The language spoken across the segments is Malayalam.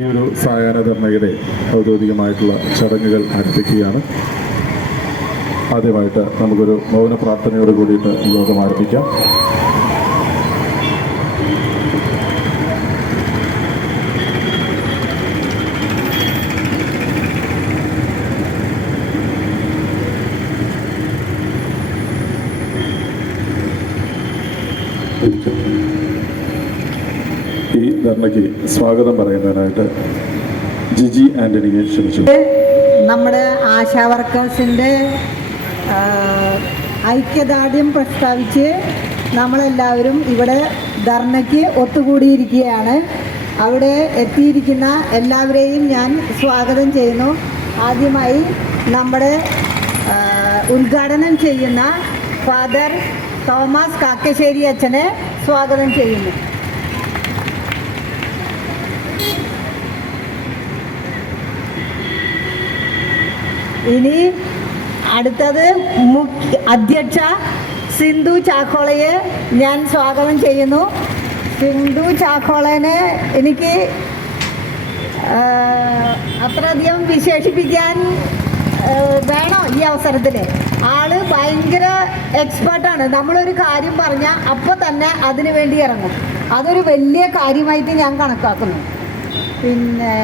ഈ ഒരു സായാഹ്ന ധർണയുടെ ഔദ്യോഗികമായിട്ടുള്ള ചടങ്ങുകൾ ആരംഭിക്കുകയാണ്. ആദ്യമായിട്ട് നമുക്കൊരു മൗന പ്രാർത്ഥനയോട് കൂടിയിട്ട് യോഗം ആരംഭിക്കാം. ഈ ധർണയ്ക്ക് സ്വാഗതം പറയുന്നതിനായിട്ട് ജിജി ആന്റണിയെ ക്ഷണിച്ചു. നമ്മുടെ ആശാ വർക്കേഴ്സിൻ്റെ ഐക്യദാർഢ്യം പ്രസ്താവിച്ച് നമ്മളെല്ലാവരും ഇവിടെ ധർണയ്ക്ക് ഒത്തുകൂടിയിരിക്കുകയാണ്. അവിടെ എത്തിയിരിക്കുന്ന എല്ലാവരെയും ഞാൻ സ്വാഗതം ചെയ്യുന്നു. ആദ്യമായി നമ്മുടെ ഉദ്ഘാടനം ചെയ്യുന്ന ഫാദർ തോമസ് കാക്കശ്ശേരി അച്ഛനെ സ്വാഗതം ചെയ്യുന്നു. ഇനി അടുത്തത് അധ്യക്ഷ സിന്ധു ചാക്കോളയെ ഞാൻ സ്വാഗതം ചെയ്യുന്നു. സിന്ധു ചാക്കോളനെ എനിക്ക് അത്രയധികം വിശേഷിപ്പിക്കാൻ വേണോ ഈ അവസരത്തിൽ? ആള് ഭയങ്കര എക്സ്പേർട്ടാണ്. നമ്മളൊരു കാര്യം പറഞ്ഞാൽ അപ്പോൾ തന്നെ അതിനു വേണ്ടി ഇറങ്ങും. അതൊരു വലിയ കാര്യമായിട്ട് ഞാൻ കണക്കാക്കുന്നു. പിന്നെ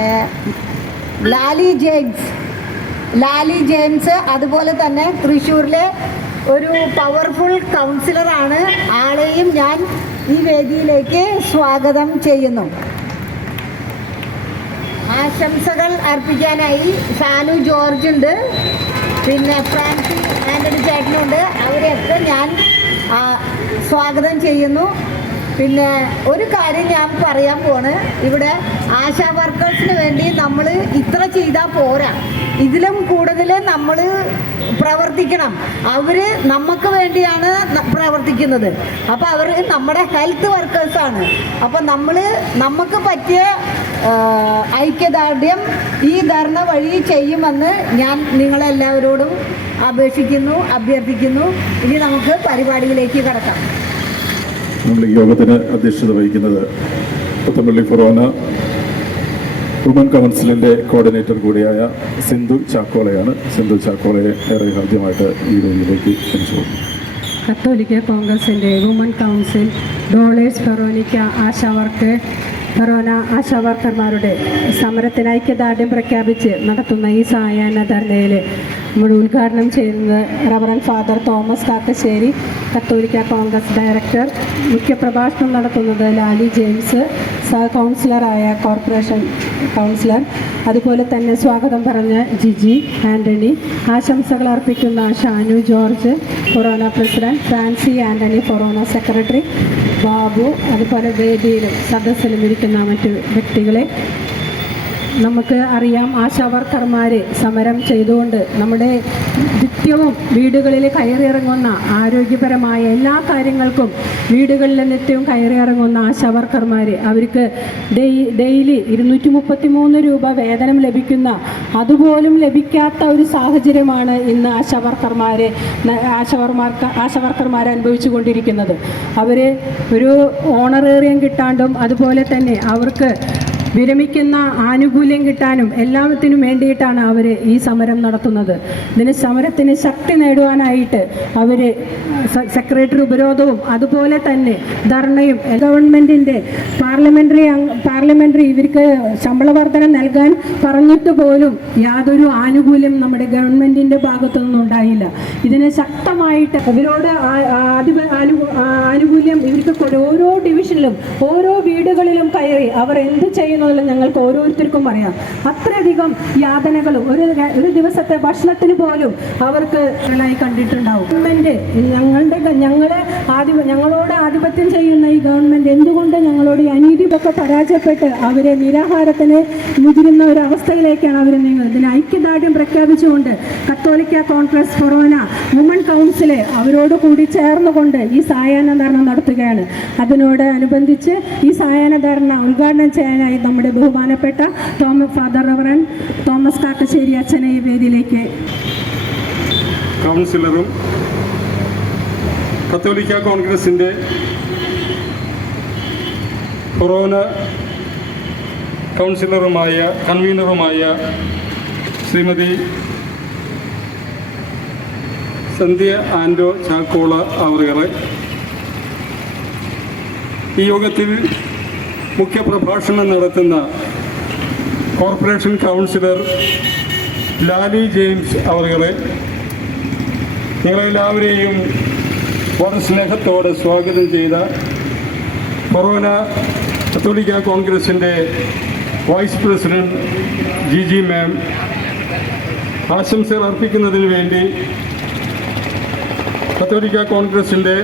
ലാലി ജെയിംസ് അതുപോലെ തന്നെ തൃശ്ശൂരിലെ ഒരു പവർഫുൾ കൗൺസിലറാണ്. ആളെയും ഞാൻ ഈ വേദിയിലേക്ക് സ്വാഗതം ചെയ്യുന്നു. ആശംസകൾ അർപ്പിക്കാനായി ഷാനു ജോർജ് ഉണ്ട്, പിന്നെ ഫ്രാൻസി ആൻ്റണി ചേട്ടനുണ്ട്. അവരെയൊക്കെ ഞാൻ സ്വാഗതം ചെയ്യുന്നു. പിന്നെ ഒരു കാര്യം ഞാൻ പറയാൻ പോണ്, ഇവിടെ ആശാ വർക്കേഴ്സിന് വേണ്ടി നമ്മൾ ഇത്ര ചെയ്താൽ പോരാ, ഇതിലും കൂടുതൽ നമ്മൾ പ്രവർത്തിക്കണം. അവർ നമുക്ക് വേണ്ടിയാണ് പ്രവർത്തിക്കുന്നത്. അപ്പോൾ അവർ നമ്മുടെ ഹെൽത്ത് വർക്കേഴ്സാണ്. അപ്പോൾ നമുക്ക് പറ്റിയ ഐക്യദാർഢ്യം ഈ ധർണ വഴി ചെയ്യുമെന്ന് ഞാൻ നിങ്ങളെല്ലാവരോടും അഭ്യർത്ഥിക്കുന്നു. ഇനി നമുക്ക് പരിപാടിയിലേക്ക് കടക്കാം. നമ്മൾ ഈ യോഗത്തിന് അധ്യക്ഷത വഹിക്കുന്നത് പുത്തമ്പള്ളി ഫൊറോന വുമൺ കൗൺസിലിൻ്റെ കോർഡിനേറ്റർ കൂടിയായ സിന്ധു ചാക്കോളയാണ്. സിന്ധു ചാക്കോളയെ ഏറെ ആദ്യമായിട്ട് ഈ വേദിയിലേക്ക് ക്ഷണിച്ചു. കത്തോലിക്ക കോൺഗ്രസിൻ്റെ വുമൺ കൗൺസിൽ ഡോളേഴ്സ് ഫൊറോന ആശാ വർക്കർമാരുടെ സമരത്തിന് ഐക്യദാർഢ്യം പ്രഖ്യാപിച്ച് നടത്തുന്ന ഈ സായാഹ്ന ധർണയിൽ നമ്മൾ ഉദ്ഘാടനം ചെയ്യുന്നത് റവറൻ ഫാദർ തോമസ് കാക്കശ്ശേരി, കത്തോലിക്ക കോൺഗ്രസ് ഡയറക്ടർ. മുഖ്യപ്രഭാഷണം നടത്തുന്നത് ലാലി ജെയിംസ്, സഹ കൗൺസിലറായ കോർപ്പറേഷൻ കൗൺസിലർ. അതുപോലെ തന്നെ സ്വാഗതം പറഞ്ഞ ജിജി ആൻ്റണി, ആശംസകൾ അർപ്പിക്കുന്ന ഷാനു ജോർജ്, ഫൊറോന പ്രസിഡന്റ്, ഫ്രാൻസി ആൻ്റണി, ഫൊറോന സെക്രട്ടറി ബാബു, അതുപോലെ വേദിയിലും സദസ്സിലും ഇരിക്കുന്ന മറ്റു വ്യക്തികളെ. നമുക്ക് അറിയാം, ആശാ വർക്കർമാർ സമരം ചെയ്തുകൊണ്ട് നമ്മുടെ നിത്യവും വീടുകളിൽ കയറിയിറങ്ങുന്ന ആരോഗ്യപരമായ എല്ലാ കാര്യങ്ങൾക്കും വീടുകളിൽ നിത്യവും കയറിയിറങ്ങുന്ന ആശാ വർക്കർമാർ, അവർക്ക് ഡെയിലി 233 രൂപ വേതനം ലഭിക്കുന്ന അതുപോലും ലഭിക്കാത്ത ഒരു സാഹചര്യമാണ് ഇന്ന് ആശാവർക്കർമാർ അനുഭവിച്ചു കൊണ്ടിരിക്കുന്നത്. അവർ ഒരു ഓണറേറിയം കിട്ടാണ്ടും അതുപോലെ തന്നെ അവർക്ക് വിരമിക്കുന്ന ആനുകൂല്യം കിട്ടാനും എല്ലാത്തിനും വേണ്ടിയിട്ടാണ് അവർ ഈ സമരം നടത്തുന്നത്. സമരത്തിന് ശക്തി നേടുവാനായിട്ട് അവർ സെക്രട്ടറി ഉപരോധവും അതുപോലെ തന്നെ ധർണയും ഗവൺമെൻറ്റിൻ്റെ പാർലമെൻ്ററി ഇവർക്ക് ശമ്പള വർധന നൽകാൻ പറഞ്ഞിട്ട് പോലും യാതൊരു ആനുകൂല്യം നമ്മുടെ ഗവൺമെൻറ്റിൻ്റെ ഭാഗത്തു നിന്നുണ്ടായില്ല. ഇതിന് ശക്തമായിട്ട് ഇവരോട് ആനുകൂല്യം ഇവർക്ക് ഓരോ ഡിവിഷനിലും ഓരോ വീടുകളിലും കയറി അവർ എന്ത് ചെയ്യുന്നു ഞങ്ങൾക്ക് ഓരോരുത്തർക്കും അറിയാം. അത്രയധികം യാതനകളും ഒരു ദിവസത്തെ ഭക്ഷണത്തിന് പോലും അവർക്ക് കണ്ടിട്ടുണ്ടാവും. ഗവൺമെൻറ് ഞങ്ങളോട് ആധിപത്യം ചെയ്യുന്ന ഈ ഗവൺമെൻറ് എന്തുകൊണ്ട് ഞങ്ങളോട് ഈ അനീതിയൊക്കെ പരാജയപ്പെട്ട് അവരെ നിരാഹാരത്തിന് മുതിരുന്ന ഒരു അവസ്ഥയിലേക്കാണ് അവർ നീങ്ങുന്നത്. ഇതിന് ഐക്യദാർഢ്യം പ്രഖ്യാപിച്ചുകൊണ്ട് കത്തോലിക്ക കോൺഗ്രസ് ഫൊറോന വുമൺ കൗൺസില് അവരോട് കൂടി ചേർന്നുകൊണ്ട് ഈ സായാഹ്ന ധർണ നടത്തുകയാണ്. അതിനോട് അനുബന്ധിച്ച് ഈ സായാഹ്ന ധർണ ഉദ്ഘാടനം ചെയ്യാനായി നമ്മുടെ ബഹുമാനപ്പെട്ട ഫാദർ റവറൻ തോമസ് കാക്കശ്ശേരി അച്ഛനെ ഈ വേദിയിലേക്ക്. കൗൺസിലറും കത്തോലിക്ക കോൺഗ്രസിൻ്റെ ഫൊറോന കൺവീനറുമായ ശ്രീമതി സന്ധ്യ ആൻഡോ ചാക്കോള അവറുകളെ, ഈ യോഗത്തിൽ മുഖ്യപ്രഭാഷണം നടത്തുന്ന കോർപ്പറേഷൻ കൗൺസിലർ ലാലി ജെയിംസ് അവറുകളെ, നിങ്ങളെല്ലാവരെയും വളരെ സ്നേഹത്തോടെ സ്വാഗതം ചെയ്ത ഫൊറോന കത്തോലിക്ക കോൺഗ്രസിൻ്റെ വൈസ് പ്രസിഡന്റ് ജിജി മാം, ആശംസകൾ അർപ്പിക്കുന്നതിന് വേണ്ടി കത്തോലിക്ക കോൺഗ്രസിൻ്റെ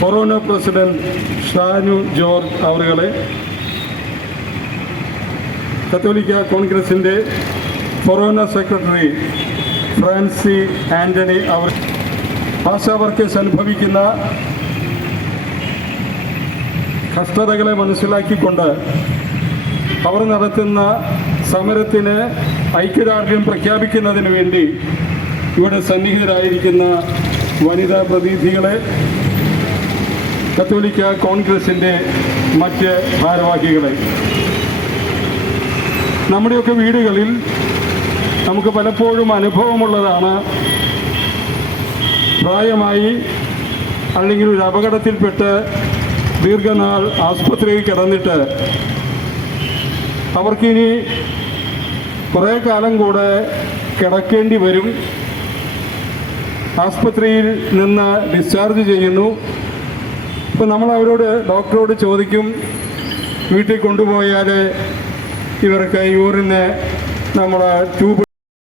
ഫൊറോന പ്രസിഡന്റ് ഷാനു ജോർജ് അവറുകളെ, കത്തോലിക്ക കോൺഗ്രസിൻ്റെ ഫൊറോന സെക്രട്ടറി ഫ്രാൻസി ആൻ്റണി അവർ, ആശാ വർക്കേഴ്സ് അനുഭവിക്കുന്ന കഷ്ടതകളെ മനസ്സിലാക്കിക്കൊണ്ട് അവർ നടത്തുന്ന സമരത്തിന് ഐക്യദാർഢ്യം പ്രഖ്യാപിക്കുന്നതിന് വേണ്ടി ഇവിടെ സന്നിഹിതരായിരിക്കുന്ന വനിതാ പ്രതിനിധികളെ, കത്തോലിക്ക കോൺഗ്രസിൻ്റെ മറ്റ് ഭാരവാഹികളെ, നമ്മുടെയൊക്കെ വീടുകളിൽ നമുക്ക് പലപ്പോഴും അനുഭവമുള്ളതാണ്, പ്രായമായി അല്ലെങ്കിൽ ഒരു അപകടത്തിൽപ്പെട്ട് ദീർഘനാൾ ആസ്പത്രിയിൽ കിടന്നിട്ട് അവർക്കിനി കുറേ കാലം കൂടെ കിടക്കേണ്ടി വരും. ആസ്പത്രിയിൽ നിന്ന് ഡിസ്ചാർജ് ചെയ്യുന്നു. അപ്പോൾ നമ്മൾ അവരോട്, ഡോക്ടറോട് ചോദിക്കും, വീട്ടിൽ കൊണ്ടുപോയാൽ ഇവർക്ക് യൂറിന് നമ്മൾ ട്യൂബ്